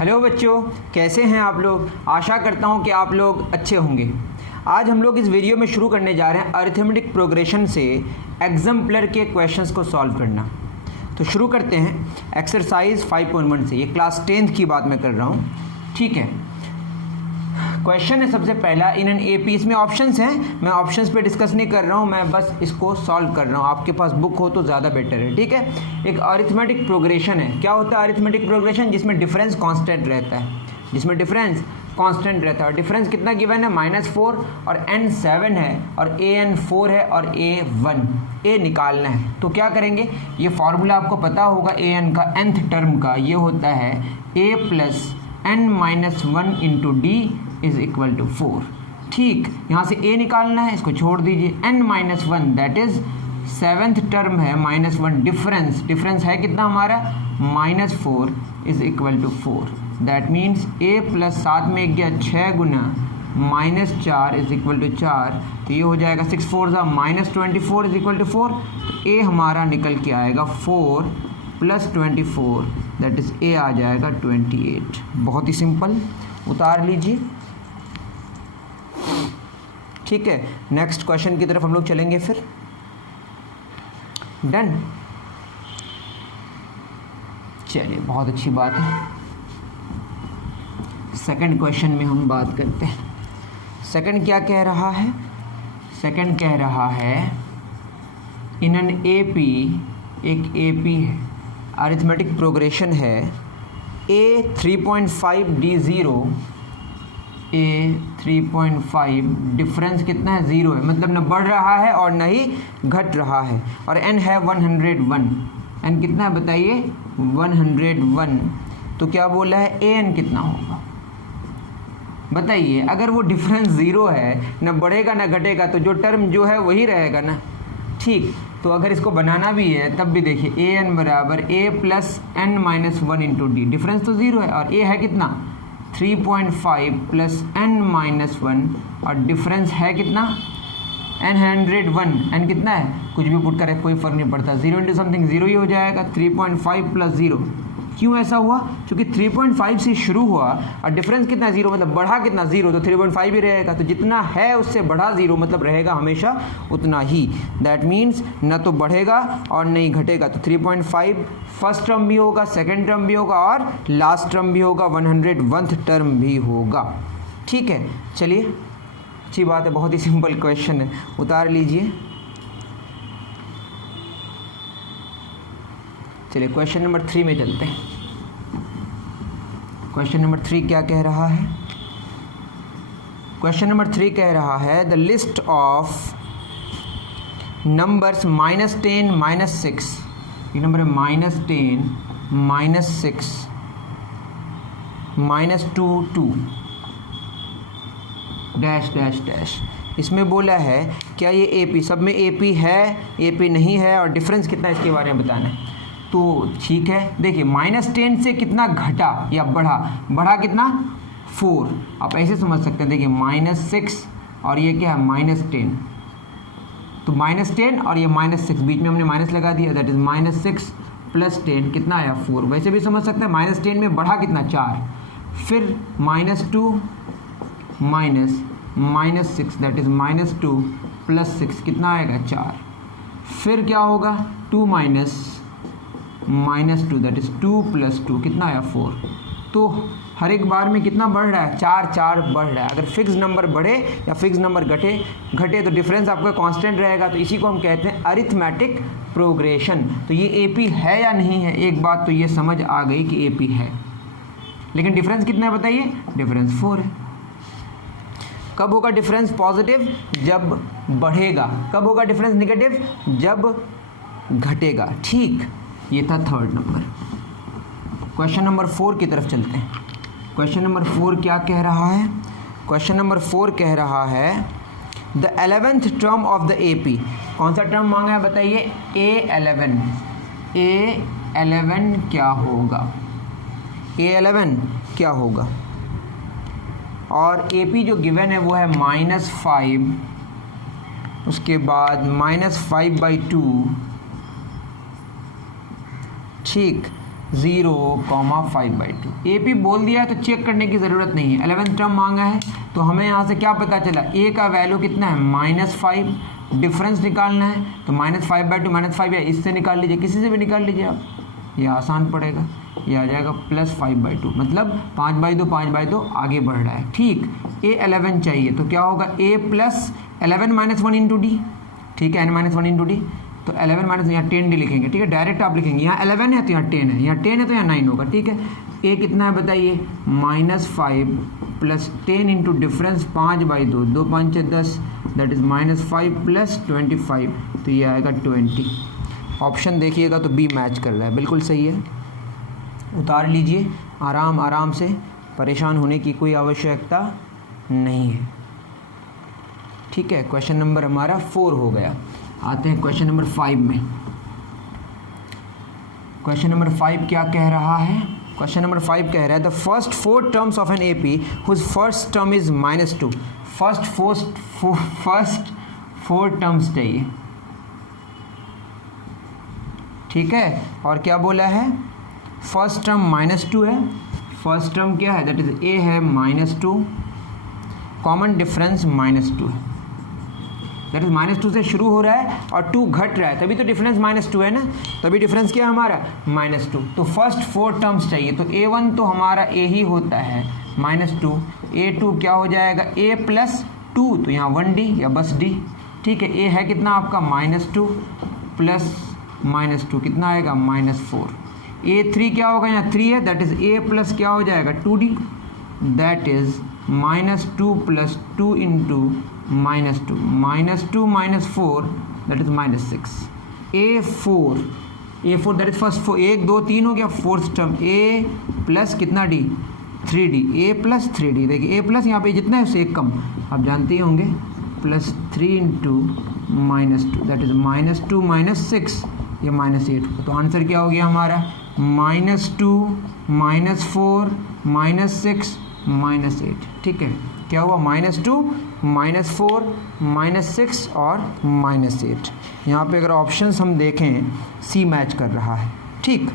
Hello बच्चों, कैसे हैं आप लोग। आशा करता हूं कि आप लोग अच्छे होंगे। आज हम लोग इस वीडियो में शुरू करने जा रहे हैं अरिथमेटिक प्रोग्रेशन से एग्जाम्पलर के क्वेश्चंस को सॉल्व करना। तो शुरू करते हैं एक्सरसाइज 5.1 से। ये क्लास 10th की बात मैं कर रहा हूँ, ठीक है। क्वेश्चन है सबसे पहला, इन एन एपी। इसमें ऑप्शंस हैं, मैं ऑप्शंस पे डिस्कस नहीं कर रहा हूँ, मैं बस इसको सॉल्व कर रहा हूँ। आपके पास बुक हो तो ज़्यादा बेटर है, ठीक है। एक अरिथमेटिक प्रोग्रेशन है। क्या होता है अरिथमेटिक प्रोग्रेशन? जिसमें डिफरेंस कांस्टेंट रहता है, जिसमें डिफरेंस कांस्टेंट रहता है। और डिफरेंस कितना गिवन है? -4 और n 7 है और a n 4 है और a 1। a निकालना है तो क्या करेंगे? ये फॉर्मूला आपको पता होगा a n का nth टर्म का। ये होता है a plus n minus 1 into d is equal to 4। ठीक, यहाँ से a निकालना है, इसको छोड़ दीजिए। n minus 1 that is 7th term है, -1 डिफरेंस है कितना हमारा? -4 is equal to 4। That means a plus 7 में गया 6 गुना -4 इज इक्वल टू 4। तो ये हो जाएगा 6 4 -24 इज इक्वल टू 4। तो a हमारा निकल के आएगा 4 प्लस 24 दैट इज a आ जाएगा 28। बहुत ही सिंपल, उतार लीजिए, ठीक है। नेक्स्ट क्वेश्चन की तरफ हम लोग चलेंगे फिर। डन, चलिए बहुत अच्छी बात है। सेकंड क्वेश्चन में हम बात करते हैं। सेकंड क्या कह रहा है? सेकंड कह रहा है इन एन एपी, एक एपी है, अरिथमेटिक प्रोग्रेशन है। a 3.5 d0, a 3.5 डिफरेंस कितना है? 0 है, मतलब न बढ़ रहा है और न ही घट रहा है। और n है 101। n कितना है बताइए? 101। तो क्या बोला है? an कितना होगा बताइए। अगर वो डिफरेंस 0 है, न बढ़ेगा न घटेगा, तो जो टर्म जो है वही रहेगा ना। ठीक, तो अगर इसको बनाना भी है तब भी देखिए a n बराबर a plus n minus 1 into D. Difference तो 0 है और a है कितना? 3.5 प्लस n माइनस 1 और डिफरेंस है कितना? n 101। n कितना है? कुछ भी पुट करें कोई फर्क नहीं पड़ता, 0 इंटू समथिंग 0 ही हो जाएगा। 3.5 प्लस 0। क्यों ऐसा हुआ? क्योंकि 3.5 से शुरू हुआ और डिफरेंस कितना है? 0, मतलब बढ़ा कितना? 0, तो 3.5 ही रहेगा। तो जितना है उससे बढ़ा 0, मतलब रहेगा हमेशा उतना ही। दैट मीन्स न तो बढ़ेगा और नहीं घटेगा। तो 3.5 फर्स्ट टर्म भी होगा, सेकेंड टर्म भी होगा और लास्ट टर्म भी होगा, 101th टर्म भी होगा। ठीक है, चलिए अच्छी बात है, बहुत ही सिंपल क्वेश्चन है, उतार लीजिए। चलिए क्वेश्चन नंबर 3 में चलते हैं। क्वेश्चन नंबर 3 क्या कह रहा है? क्वेश्चन नंबर 3 कह रहा है द लिस्ट ऑफ नंबर्स -10 -6। ये नंबर है -10 -6 -2 2 डैश डैश डैश। इसमें बोला है क्या ये एपी, सब में एपी है, एपी नहीं है, और डिफरेंस कितना है इसके बारे में बताना है। तो ठीक है, देखिए -10 से कितना घटा या बढ़ा? बढ़ा कितना? 4। आप ऐसे समझ सकते हैं, देखिए -6 और ये क्या है? -10। तो -10 और ये -6, बीच में हमने माइनस लगा दिया, दैट इज -6 प्लस 10 कितना आया? 4। वैसे भी समझ सकते हैं -10 में बढ़ा कितना? 4। फिर -2 -6 दैट इज -2 प्लस 6 कितना आएगा? 4। फिर क्या होगा? 2 -2 दैट इज 2 प्लस 2 कितना आया? 4। तो हर एक बार में कितना बढ़ रहा है? 4 बढ़ रहा है। अगर फिक्स नंबर बढ़े या फिक्स नंबर घटे तो डिफरेंस आपका कांस्टेंट रहेगा। तो इसी को हम कहते हैं अरिथमेटिक प्रोग्रेशन। तो ये एपी है या नहीं है? एक बात तो ये समझ आ गई कि एपी है, लेकिन डिफरेंस कितना है बताइए? डिफरेंस 4 है। कब होगा डिफरेंस पॉजिटिव? जब बढ़ेगा। कब होगा डिफरेंस नेगेटिव? जब घटेगा। ठीक, ये था थर्ड नंबर। क्वेश्चन नंबर 4 की तरफ चलते हैं। क्वेश्चन नंबर 4 क्या कह रहा है? क्वेश्चन नंबर 4 कह रहा है the 11th term of the AP. कौन सा टर्म मांगा है बताइए? A11। A11 क्या होगा? A11 क्या होगा? और एपी जो गिवन है वो है -5, उसके बाद -5/2, ठीक, 0,5/2। AP बोल दिया है तो चेक करने की ज़रूरत नहीं है। 11th टर्म मांगा है तो हमें यहाँ से क्या पता चला, A का वैल्यू कितना है -5, डिफरेंस निकालना है तो -5/2 -5 है, इससे निकाल लीजिए, किसी से भी निकाल लीजिए आप, ये आसान पड़ेगा, ये आ जाएगा +5/2, मतलब 5/2 आगे बढ़ रहा है। ठीक, A 11 चाहिए तो क्या होगा, A + 11 - 1 × D, ठीक है, n - 1 × D, तो 11 माइनस यहाँ 10D लिखेंगे, ठीक है, डायरेक्ट आप लिखेंगे, यहाँ 11 है तो यहाँ 10 है, यहाँ 10 है तो यहाँ 9 होगा, ठीक है। A कितना है बताइए, -5 + 10 × डिफरेंस 5/2, 2 5 6 10, दैट इज़ -5 + 25, तो ये आएगा 20। ऑप्शन देखिएगा तो B मैच कर रहा है, बिल्कुल सही है। उतार लीजिए आराम आराम से, परेशान होने की कोई आवश्यकता नहीं है, ठीक है। क्वेश्चन नंबर हमारा 4 हो गया। आते हैं क्वेश्चन नंबर 5 में। क्वेश्चन नंबर 5 क्या कह रहा है, क्वेश्चन नंबर 5 कह रहा है the first 4 terms of an AP whose first term is -2। First 4 terms चाहिए, ठीक है, और क्या बोला है, फर्स्ट टर्म -2 है, फर्स्ट टर्म क्या है, दैट इज A है -2, कॉमन डिफरेंस -2 है, दैट इज -2 से शुरू हो रहा है और 2 घट रहा है, तभी तो डिफरेंस -2 है ना, तभी डिफरेंस क्या है हमारा, -2। तो फर्स्ट 4 टर्म्स चाहिए, तो A1 तो हमारा A ही होता है -2, A2 क्या हो जाएगा, A + 2, तो यहाँ 1D या बस D, ठीक है। A है कितना आपका -2 + -2 कितना आएगा, -4। A3 क्या होगा, यहाँ 3 है, दैट इज A + क्या हो जाएगा, 2D, that is -2 + 2 × -2, -2 - 4, that is -6। A4 that is first 4, 1 2 3 हो गया, फोर्थ टर्म A + कितना D, 3D, A + 3D, देखिए A प्लस यहाँ पे जितना है उससे एक कम, आप जानते ही होंगे, +3 × -2, दैट इज -2 - 6, ये -8, तो आंसर क्या हो गया हमारा, -2 -4 -6 -8, ठीक है। क्या हुआ, -2 -4 -6 और -8। यहाँ पे अगर ऑप्शंस हम देखें C मैच कर रहा है, ठीक,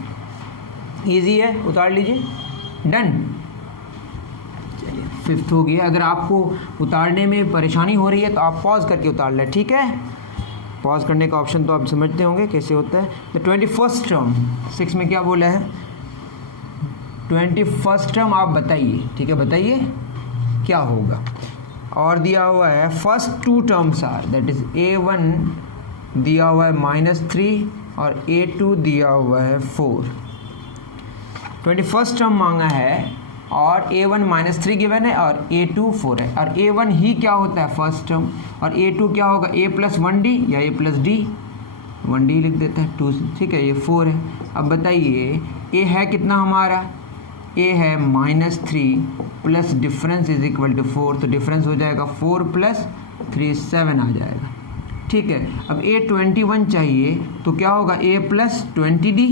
इजी है, उतार लीजिए, डन। चलिए 5th हो गया। अगर आपको उतारने में परेशानी हो रही है तो आप पॉज करके उतार लें, ठीक है। पॉज करने का ऑप्शन तो आप समझते होंगे कैसे होता है। तो 21st टर्म 6 में क्या बोला है, 21st टर्म आप बताइए, ठीक है, बताइए क्या होगा। और दिया हुआ है first 2 terms are, that is A1 दिया हुआ है -3 और A2 दिया हुआ है 4। 21st टर्म मांगा है और A1 -3 गिवन है और A2 4 है, और A1 ही क्या होता है फर्स्ट टर्म, और A2 क्या होगा, A + 1D या A + D, 1D लिख देता है 2, ठीक है, ये 4 है। अब बताइए A है कितना हमारा, A है -3 plus difference is equal to 4, तो डिफरेंस हो जाएगा 4 + 3 7 आ जाएगा, ठीक है। अब A21 चाहिए तो क्या होगा, A + 20D,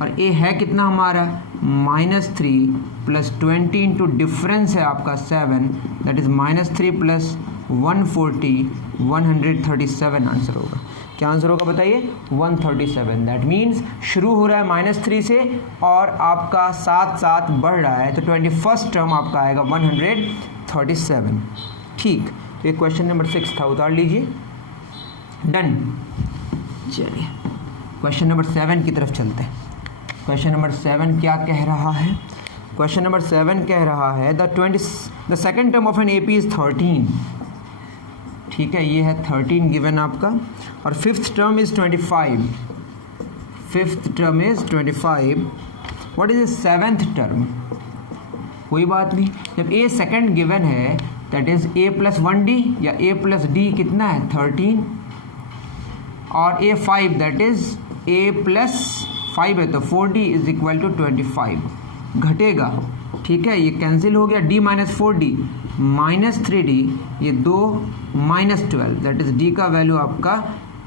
और A है कितना हमारा -3 + 20 × डिफरेंस है आपका 7, दैट इज -3 + 140 137 आंसर होगा। क्या आंसर होगा बताइए, 137। दैट मीन्स शुरू हो रहा है -3 से और आपका साथ साथ बढ़ रहा है, तो 21st टर्म आपका आएगा 137, ठीक। तो ये क्वेश्चन नंबर 6 था, उतार लीजिए, डन। चलिए क्वेश्चन नंबर 7 की तरफ चलते हैं। क्वेश्चन नंबर 7 क्या कह रहा है, क्वेश्चन नंबर 7 कह रहा है the second term of an AP is 13, ठीक है, ये है 13 गिवन आपका, और 5th term is 25, 5th term is 25। What is the 7th term, कोई बात नहीं, जब A सेकेंड गिवन है दैट इज A + 1D या A + D कितना है 13, और A 5 दैट इज A + 5 है तो 4D इज इक्वल टू 25, घटेगा, ठीक है, ये कैंसिल हो गया, D - 4D -3D, ये 2 -12, दैट इज D का वैल्यू आपका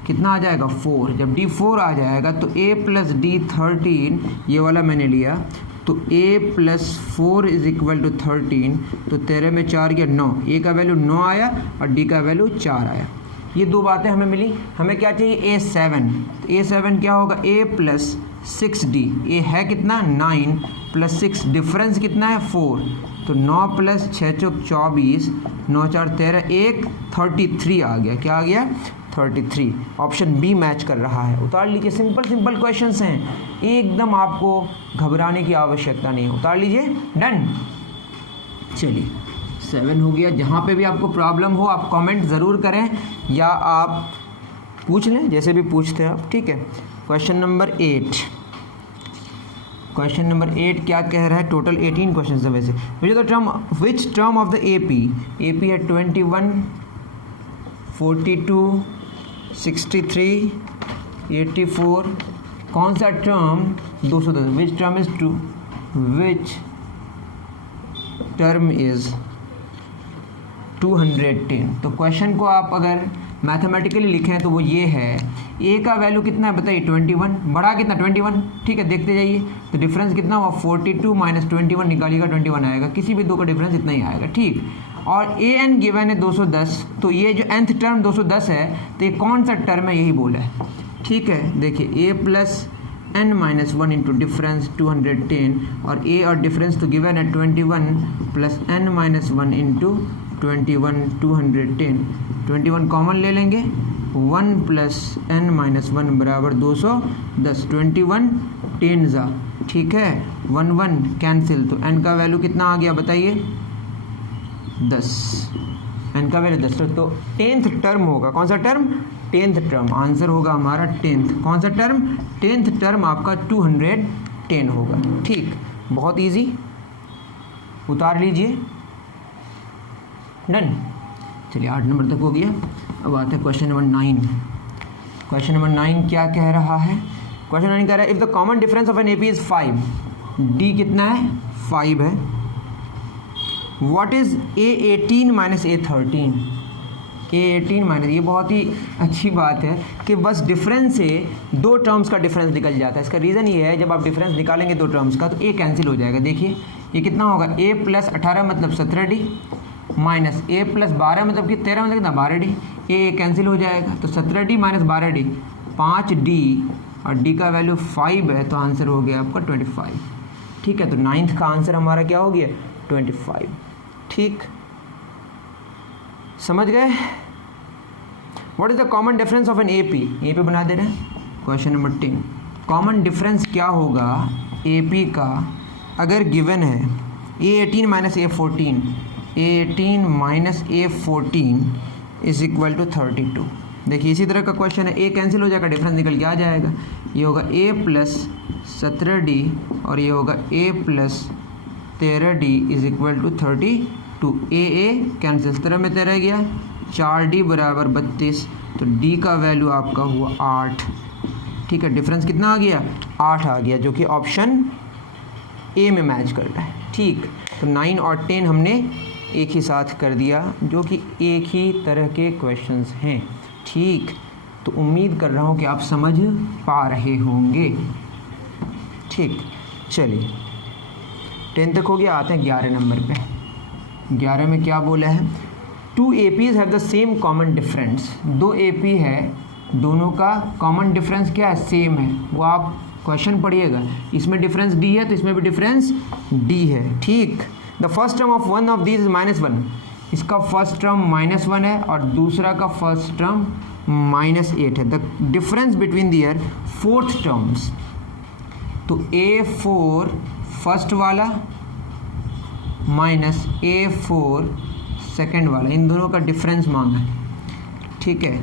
कितना आ जाएगा 4। जब D 4 आ जाएगा तो A + D 13, ये वाला मैंने लिया, तो A + 4 इज इक्वल टू 13, तो 13 में 4 गया 9, A का वैल्यू 9 आया और D का वैल्यू 4 आया। ये दो बातें हमें मिली। हमें क्या चाहिए, A7, तो A7 क्या होगा, A + 6d, ए है कितना 9 प्लस 6, डिफरेंस कितना है 4, तो 9 प्लस 6 चौक 24, 9 4 13, 1 33 आ गया। क्या आ गया 33। ऑप्शन बी मैच कर रहा है। उतार लीजिए, सिंपल सिंपल क्वेश्चंस हैं, एकदम आपको घबराने की आवश्यकता नहीं है। उतार लीजिए, डन। चलिए 7 हो गया। जहाँ पे भी आपको प्रॉब्लम हो आप कमेंट ज़रूर करें या आप पूछ लें, जैसे भी पूछते हैं आप, ठीक है। क्वेश्चन नंबर 8, क्वेश्चन नंबर 8 क्या कह रहा है? टोटल 18 क्वेश्चन है वैसे। Which term of the AP है 21, 42, 63, 84, कौन सा term 210? Which term is which term is 210। तो क्वेश्चन को आप अगर मैथमेटिकली लिखें तो वो ये है, ए का वैल्यू कितना है बताइए 21, बड़ा कितना 21, ठीक है, देखते जाइए। तो डिफरेंस कितना हुआ 42 माइनस 21 निकालिएगा 21 आएगा, किसी भी दो का डिफरेंस इतना ही आएगा, ठीक। और ए एन गिवन है 210, तो ये जो nth टर्म 210 है तो ये कौन सा टर्म है यही बोला है, ठीक है। देखिए a plus n minus 1 into difference 210, और a और डिफरेंस तो गिवन है 21 plus n minus 1 into 21 210, 21 common ले लेंगे, 1 प्लस n माइनस 1 बराबर 210, 21 10 ज़ा, ठीक है, 1 1 कैंसिल, तो n का वैल्यू कितना आ गया बताइए 10, n का वैल्यू 10। तो 10th टर्म होगा, कौन सा टर्म 10th टर्म, आंसर होगा हमारा 10th, कौन सा टर्म 10th टर्म आपका 210 होगा, ठीक। बहुत इजी, उतार लीजिए, डन। चलिए 8 नंबर तक हो गया। अब आते हैं क्वेश्चन नंबर 9। क्वेश्चन नंबर 9 क्या कह रहा है? क्वेश्चन 9 कह रहा है if the common difference of an AP is 5, D कितना है 5 है, what is A18 minus A13? A18 minus, ये बहुत ही अच्छी बात है कि बस डिफरेंस से दो टर्म्स का डिफरेंस निकल जाता है। इसका रीज़न ये है जब आप डिफरेंस निकालेंगे दो टर्म्स का तो A कैंसिल हो जाएगा। देखिए ये कितना होगा, A प्लस 18 मतलब 17D माइनस A प्लस 12 मतलब कि 13 मतलब कितना 12D, A कैंसिल हो जाएगा, तो 17D माइनस 12D 5D, और D का वैल्यू 5 है, तो आंसर हो गया आपका 25, ठीक है। तो 9th का आंसर हमारा क्या हो गया 25, ठीक, समझ गए। What is the common difference of an AP? AP बना दे रहे हैं। क्वेश्चन नंबर 10, कॉमन डिफरेंस क्या होगा एपी का अगर गिवन है A18 minus A14, A18 minus A14 is equal to 32। देखिए इसी तरह का क्वेश्चन है, A कैंसिल हो जाएगा, डिफरेंस निकल के आ जाएगा, ये होगा A प्लस 17D और ये होगा A plus 13D is equal to 32। A cancel, 17 में 13 गया, 4D बराबर 32, तो D का वैल्यू आपका हुआ 8, ठीक है। डिफरेंस कितना आ गया 8 आ गया, जो कि ऑप्शन ए में मैच कर रहा है, ठीक। तो 9 और 10 हमने एक ही साथ कर दिया, जो कि एक ही तरह के क्वेश्चंस हैं, ठीक। तो उम्मीद कर रहा हूँ कि आप समझ पा रहे होंगे, ठीक। चलिए 10 तक हो गया, आते हैं 11 नंबर पे। 11 में क्या बोला है, 2 APs have the same common difference. 2 AP है, दोनों का कॉमन डिफरेंस क्या है सेम है, वो आप क्वेश्चन पढ़िएगा, इसमें डिफरेंस D है तो इसमें भी डिफरेंस D है, ठीक। The first term of one of these is -1, इसका फर्स्ट टर्म -1 है और दूसरा का फर्स्ट टर्म -8 है। The difference between their fourth terms, तो A4 फर्स्ट वाला माइनस A4 सेकेंड वाला, इन दोनों का डिफरेंस मांगा है, ठीक है।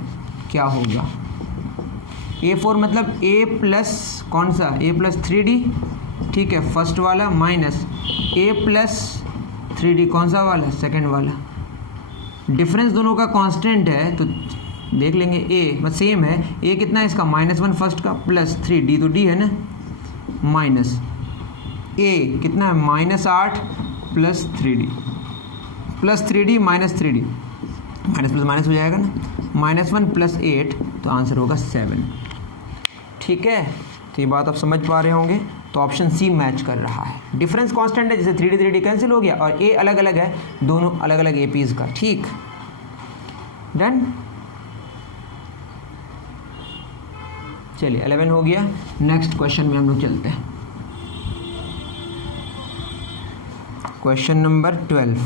क्या होगा A4 मतलब A प्लस कौन सा A प्लस 3D, ठीक है, फर्स्ट वाला माइनस A प्लस 3D कौन सा वाला सेकेंड वाला। डिफरेंस दोनों का कांस्टेंट है तो देख लेंगे A बस सेम है, A कितना है इसका -1 फर्स्ट का प्लस 3D, तो D है ना, माइनस A कितना है -8 plus 3D plus 3D minus 3D, minus plus minus हो जाएगा ना, -1 प्लस 8, तो आंसर होगा 7, ठीक है। तो ये बात आप समझ पा रहे होंगे, तो ऑप्शन सी मैच कर रहा है। डिफरेंस कांस्टेंट है, जैसे 3D कैंसिल हो गया और A अलग अलग है, दोनों अलग अलग APs का, ठीक, डन। चलिए 11 हो गया। नेक्स्ट क्वेश्चन में हम लोग चलते हैं। क्वेश्चन नंबर 12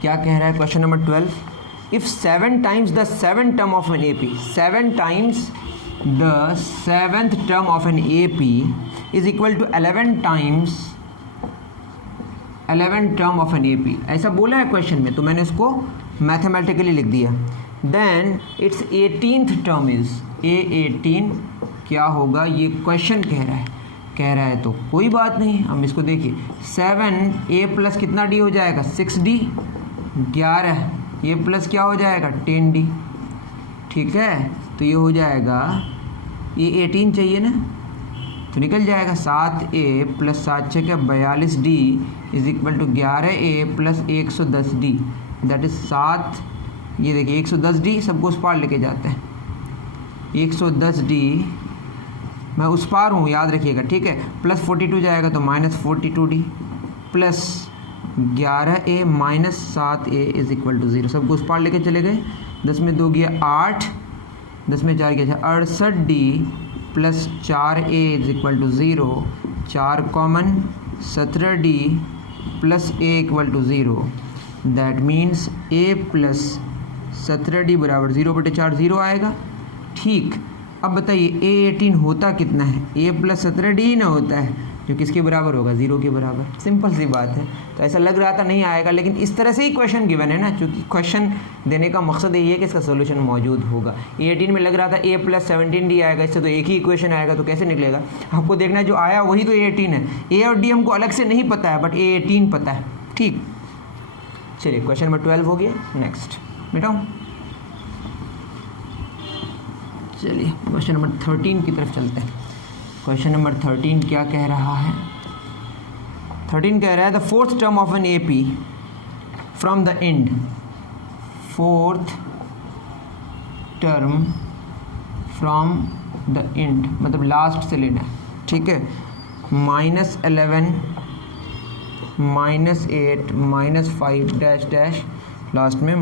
क्या कह रहा है? Question number 12, if 7 times the 7th term of an AP, 7 times the 7th term of an AP is equal to 11 times 11 term of an AP, ऐसा बोला है क्वेश्चन में, तो मैंने इसको मैथमेटिकली लिख दिया। Then it's 18th term is A18 क्या होगा? ये क्वेश्चन कह रहा है तो कोई बात नहीं, हम इसको देखिए 7A प्लस कितना D हो जाएगा? 6D, 11 ये प्लस क्या हो जाएगा? 10D, ठीक है। तो ये हो जाएगा, ये 18 चाहिए ना, तो निकल जाएगा 7A प्लस 7 6 क्या 42D is equal to 11A plus 110D, that is 7, ये देखिए 110D सबको उस पार लेके जाते हैं, 110D मैं उस पार हूँ याद रखिएगा, ठीक है। प्लस 42 जाएगा तो minus 42D plus 11A minus 7A is equal to 0, सबको उस पार लेके चले गए। 10 में 2 गया 8, 10 में 4 गया 68D plus 4A is equal to 0, 4 common 17D plus A equal to 0, that means A plus 17D बराबर 0/4 0 आएगा, ठीक। अब बताइए A18 होता कितना है? A प्लस 17D ना होता है, जो किसके बराबर होगा? 0 के बराबर, सिंपल सी बात है। तो ऐसा लग रहा था नहीं आएगा, लेकिन इस तरह से ही क्वेश्चन गिवन है ना, क्योंकि क्वेश्चन देने का मकसद यही है कि इसका सोल्यूशन मौजूद होगा। A18 में लग रहा था A प्लस 17D आएगा, इससे तो एक ही इक्वेशन आएगा, तो कैसे निकलेगा? आपको देखना है जो आया वही तो A18 है, A और D हमको अलग से नहीं पता है, बट A18 पता है, ठीक। चलिए क्वेश्चन नंबर 12 हो गया। नेक्स्ट मिटाऊँ, चलिए क्वेश्चन नंबर 13 की तरफ चलते हैं। क्वेश्चन नंबर 13 क्या कह रहा है? 13 कह रहा है the 4th term of an AP from the end, 4th term from the end मतलब लास्ट से लेना है, ठीक है। -11 -8 -5 डैश डैश लास्ट में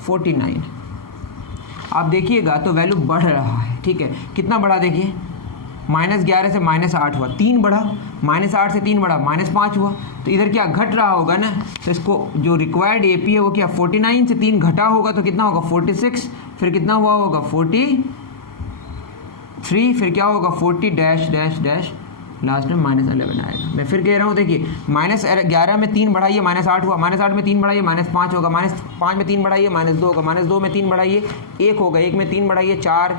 49। आप देखिएगा तो वैल्यू बढ़ रहा है, ठीक है। कितना बढ़ा देखिए, -11 से -8 हुआ, 3 बढ़ा, -8 से 3 बढ़ा, -5 हुआ, तो इधर क्या घट रहा होगा ना। तो इसको जो रिक्वायर्ड AP है वो क्या 49 से 3 घटा होगा तो कितना होगा 46, फिर कितना हुआ होगा 43, फिर क्या होगा 40 डैश डैश डैश लास्ट में -11 आएगा। मैं फिर कह रहा हूँ देखिए, -11 में 3 बढ़ाइए -8 हुआ, -8 में 3 बढ़ाइए -5 होगा, -5 में 3 बढ़ाइए -2 होगा, -2 में 3 बढ़ाइए 1 होगा, 1 में 3 बढ़ाइए 4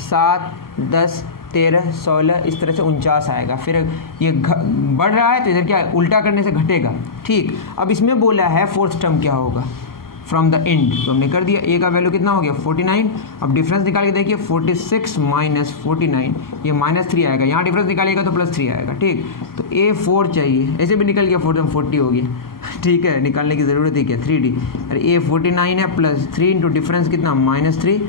7 10 13 16 इस तरह से 49 आएगा। फिर ये बढ़ रहा है तो इधर क्या उल्टा करने से घटेगा, ठीक। अब इसमें बोला है 4th टर्म क्या होगा फ्रॉम द एंड, तो हमने कर दिया। A का वैल्यू कितना हो गया 49, अब डिफरेंस निकाल के देखिए 46 माइनस 49 ये -3 आएगा, यहाँ डिफरेंस निकालिएगा तो +3 आएगा, ठीक। तो A4 चाहिए, ऐसे भी निकल गया 4 40 हो गया, ठीक है, निकालने की ज़रूरत ही क्या 3D। अरे A 49 है प्लस 3 इंटू डिफरेंस कितना -3,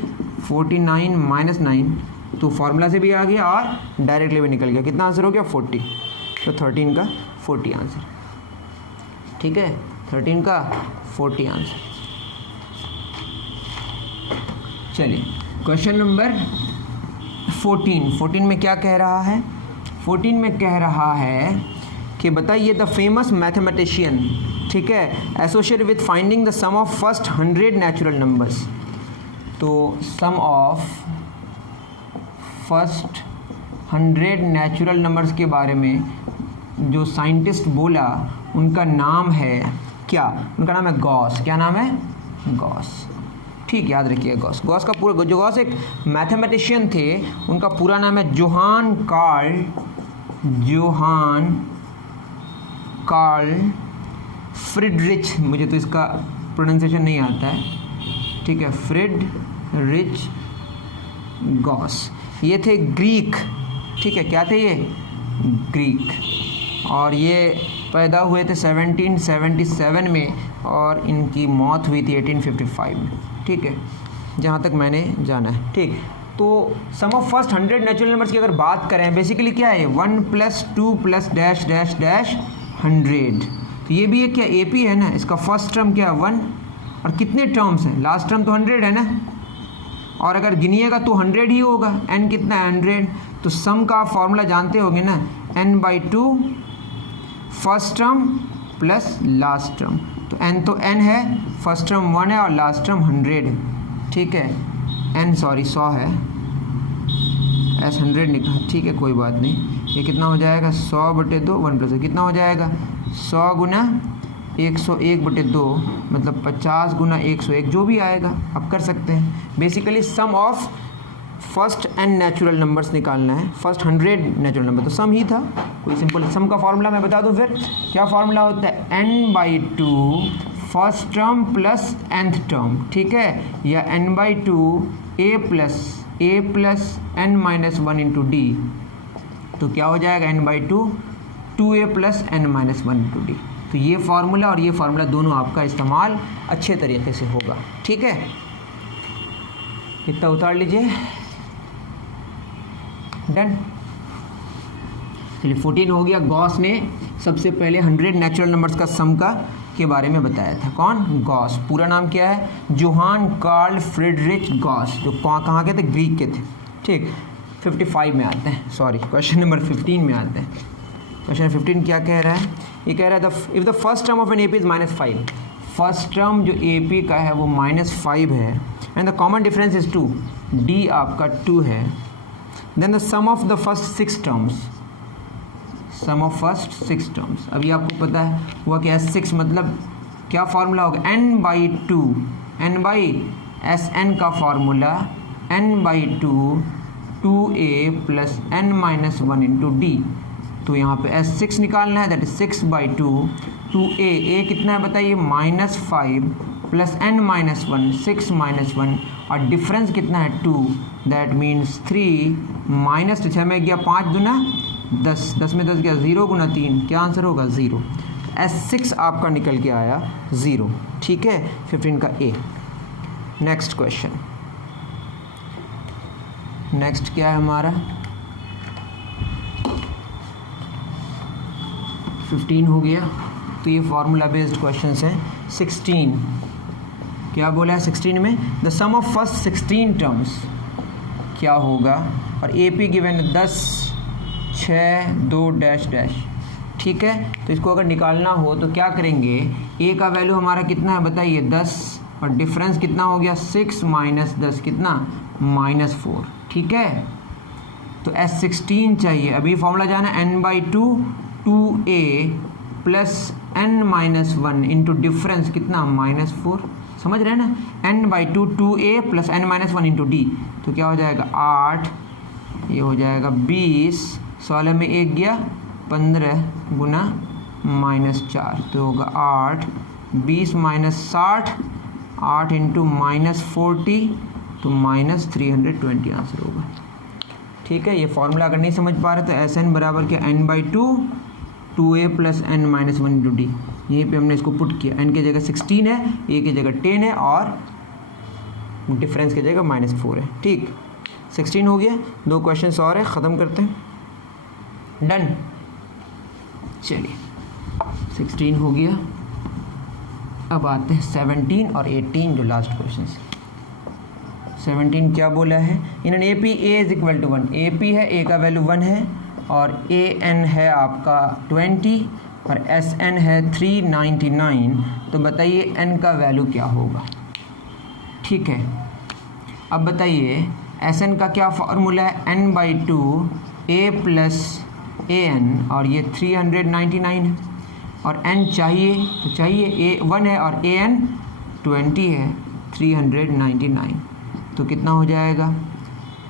49 -9, तो फार्मूला से भी आ गया और डायरेक्टली भी निकल गया। कितना आंसर हो गया 40, तो 13 का 40 आंसर, ठीक है, 13 का 40 आंसर। चलिए क्वेश्चन नंबर 14 में क्या कह रहा है? 14 में कह रहा है कि बताइए द फेमस मैथमेटिशियन, ठीक है, associated with finding the sum of first 100 natural numbers. तो sum of first 100 natural numbers के बारे में जो साइंटिस्ट बोला उनका नाम है क्या? उनका नाम है गॉस। क्या नाम है? गॉस, ठीक, याद रखिए गॉस। गॉस का पूरा, जो गॉस एक मैथमेटिशियन थे, उनका पूरा नाम है जोहान कार्ल फ्रिडरिच, मुझे तो इसका प्रोनाउंसिएशन नहीं आता है, ठीक है, फ्रिडरिच गॉस। ये थे ग्रीक, ठीक है, क्या थे ये? ग्रीक, और ये पैदा हुए थे 1777 में और इनकी मौत हुई थी 1855 में, ठीक है, जहाँ तक मैंने जाना है, ठीक। तो sum of first 100 natural numbers की अगर बात करें, बेसिकली क्या है 1 + 2 + डैश डैश डैश 100। तो ये भी एक क्या AP है ना, इसका फर्स्ट टर्म क्या 1 और कितने टर्म्स हैं? लास्ट टर्म तो 100 है ना, और अगर गिनिएगा तो 100 ही होगा। n कितना है 100, तो सम का फॉर्मूला जानते होंगे ना, n/2 first term plus last term. तो n है, फर्स्ट टर्म 1 है और लास्ट टर्म 100 है, ठीक है। n 100 है, s 100 लिखा, ठीक है कोई बात नहीं। ये कितना हो जाएगा 100/2 1 + कितना हो जाएगा 100 गुना 101/2 मतलब 50 गुना 101 जो भी आएगा आप कर सकते हैं। Basically sum of first n natural numbers निकालना है, फर्स्ट 100 नेचुरल नंबर, तो सम ही था, कोई सिंपल सम का फॉर्मूला मैं बता दूं फिर क्या फॉर्मूला होता है, n/2 first term plus nth term, ठीक है, या n/2 a plus n-1 into d, तो क्या हो जाएगा n/2 2a plus n-1 into d। तो ये फार्मूला और ये फार्मूला दोनों आपका इस्तेमाल अच्छे तरीके से होगा, ठीक है। इतना उतार लीजिए, डन। चलिए 14 हो गया। गॉस ने सबसे पहले 100 नेचुरल नंबर्स का सम का के बारे में बताया था। कौन? गॉस। पूरा नाम क्या है? जोहान कार्ल फ्रेडरिच गॉस, जो कहाँ के थे? ग्रीक के थे, ठीक। 55 में आते हैं, सॉरी क्वेश्चन नंबर 15 में आते हैं। क्वेश्चन 15 क्या कह रहा है? ये कह रहा है if the first term of an AP is -5, first term जो AP का है वो -5 है, and the common difference is 2, D आपका 2 है, then the sum of the first 6 terms, sum of first 6 terms. अभी आपको पता है हुआ क्या है 6 मतलब क्या फार्मूला होगा, n/2, n/Sn का formula n/2 2a plus n-1 into d। तो यहाँ पे S6 निकालना है, दैट इज 6/2 2a कितना है बताइए -5 प्लस n-1 6 -1 और डिफरेंस कितना है 2, दैट मीन्स 3 माइनस 6 में गया 5 दूना 10, 10 में 10 गया 0 गुना 3, क्या आंसर होगा 0। S6 आपका निकल के आया 0, ठीक है। 15 का A। नेक्स्ट क्वेश्चन, नेक्स्ट क्या है हमारा 15 हो गया। तो ये फार्मूला बेस्ड क्वेश्चंस हैं। 16 क्या बोला है 16 में, the sum of first 16 terms क्या होगा, और AP गिवन 10 6 2 डैश डैश, ठीक है। तो इसको अगर निकालना हो तो क्या करेंगे, A का वैल्यू हमारा कितना है बताइए 10, और डिफरेंस कितना हो गया 6 माइनस 10 कितना -4, ठीक है। तो S16 चाहिए। अभी फॉर्मूला जाना n/2 2a plus n-1 into difference कितना -4, समझ रहे हैं ना, n/2 2a plus n-1 into d। तो क्या हो जाएगा 8, ये हो जाएगा 20, 16 में 1 गया 15 गुना -4, तो होगा 8, 20 माइनस 60, 8 इंटू -40 तो -320 आंसर होगा, ठीक है। ये फॉर्मूला अगर नहीं समझ पा रहे तो Sn बराबर क्या n/2 2a plus n-1 into d, यहीं पे हमने इसको पुट किया। n की जगह 16 है, a की जगह 10 है और डिफरेंस की जगह -4 है, ठीक। 16 हो गया। 2 क्वेश्चन और है, ख़त्म करते हैं, डन। चलिए 16 हो गया। अब आते हैं 17 और 18 जो लास्ट क्वेश्चन है। 17 क्या बोला है, in an AP A is equal to 1, AP है A का वैल्यू 1 है और AN है आपका 20 और SN है 399। तो बताइए n का वैल्यू क्या होगा, ठीक है। अब बताइए SN का क्या फार्मूला है, n/2 A प्लस AN और ये 399 है, और n चाहिए तो चाहिए A 1 है और AN 20 है 399। तो कितना हो जाएगा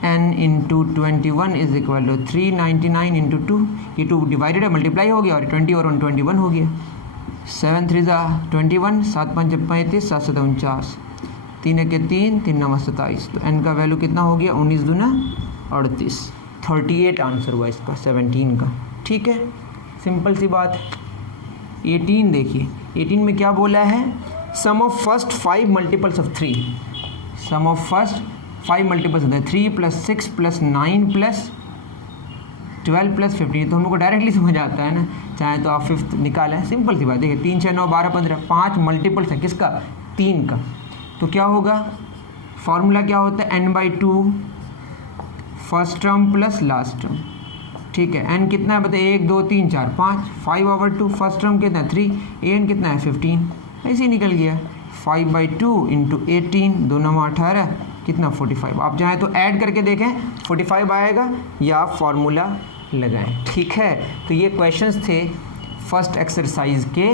n into 21 is equal to 399 into 2, ये 2 डिवाइडेड है मल्टीप्लाई हो गया और 20 और 1 21 हो गया। 7 3 21, 7 5 35, 7 7 49, 3 1 3, 3 9 27। तो n का वैल्यू कितना हो गया 19 दूना 38, 38 आंसर हुआ इसका 17 का, ठीक है। सिंपल सी बात। 18 देखिए, 18 में क्या बोला है, sum of first 5 multiples of 3, sum of first 5 multiples होते हैं 3 प्लस 6 प्लस 9 प्लस 12 प्लस 15। तो हम लोग को डायरेक्टली समझ आता है ना, चाहे तो आप 5th निकालें, सिंपल सी बात। देखिए 3 6 9 12 15, 5 मल्टीपल्स है किसका 3 का। तो क्या होगा फार्मूला क्या होता है, n/2 first term plus last term, ठीक है। n कितना है बताइए, 1 2 3 4 5, 5/2 फर्स्ट टर्म कितना है 3, an कितना है 15, ऐसे ही निकल गया। 5/2 इंटू 18, 2 9 18 कितना 45। आप चाहें तो ऐड करके देखें 45 आएगा या फार्मूला लगाएं, ठीक है। तो ये क्वेश्चंस थे फर्स्ट एक्सरसाइज के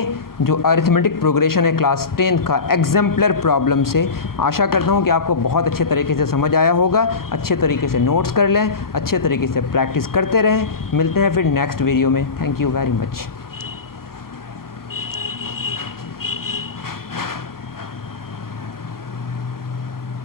जो अरिथमेटिक प्रोग्रेशन है क्लास 10th का एग्जाम्पलर प्रॉब्लम से। आशा करता हूँ कि आपको बहुत अच्छे तरीके से समझ आया होगा। अच्छे तरीके से नोट्स कर लें, अच्छे तरीके से प्रैक्टिस करते रहें। मिलते हैं फिर नेक्स्ट वीडियो में। Thank you very much.